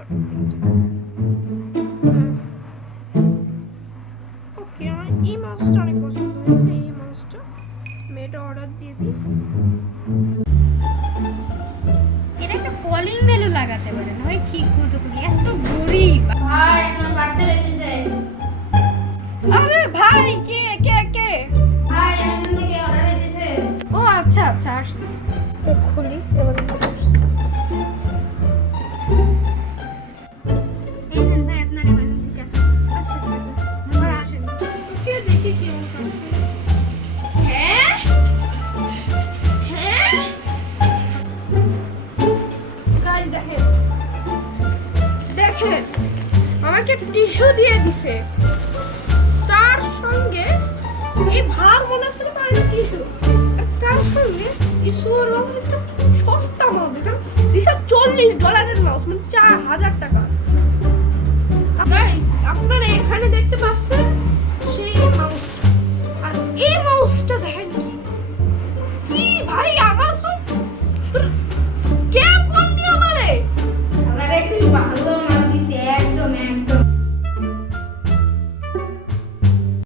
Order দিয়েছে। ওকে, আমার এই মাউসটা অনেক পছন্দ হয়েছে, এই মাউসটা আমি এটা অর্ডার দিয়ে দিই। এটা একটা কলিং বেলও লাগাতে পারেন, ওই ঠিক মতো করি, এত গরিব। ভাই আমার পার্সেল এসেছে। আরে ভাই, কে কে কে? ভাই অ্যামাজন থেকে অর্ডার এসেছে। ও আচ্ছা আচ্ছা, আসছি। তো খুলি এবার। এই নেন ভাই, আপনার অ্যামাজন থেকে আসছে। আচ্ছা ঠিক আছে, এবার আসেন। ওকে, দেখি কি অঙ্ক আসছে। হ্যাঁ হ্যাঁ, গাইস দেখেন দেখেন, আমাকে টিস্যু দিয়ে দিছে, তার সঙ্গে এই ভার মনে আছে না টিস্যু, তার সঙ্গে এই সুর একটা সস্তা মাউস দিছে $40 মাউস, মানে 4000 টাকা।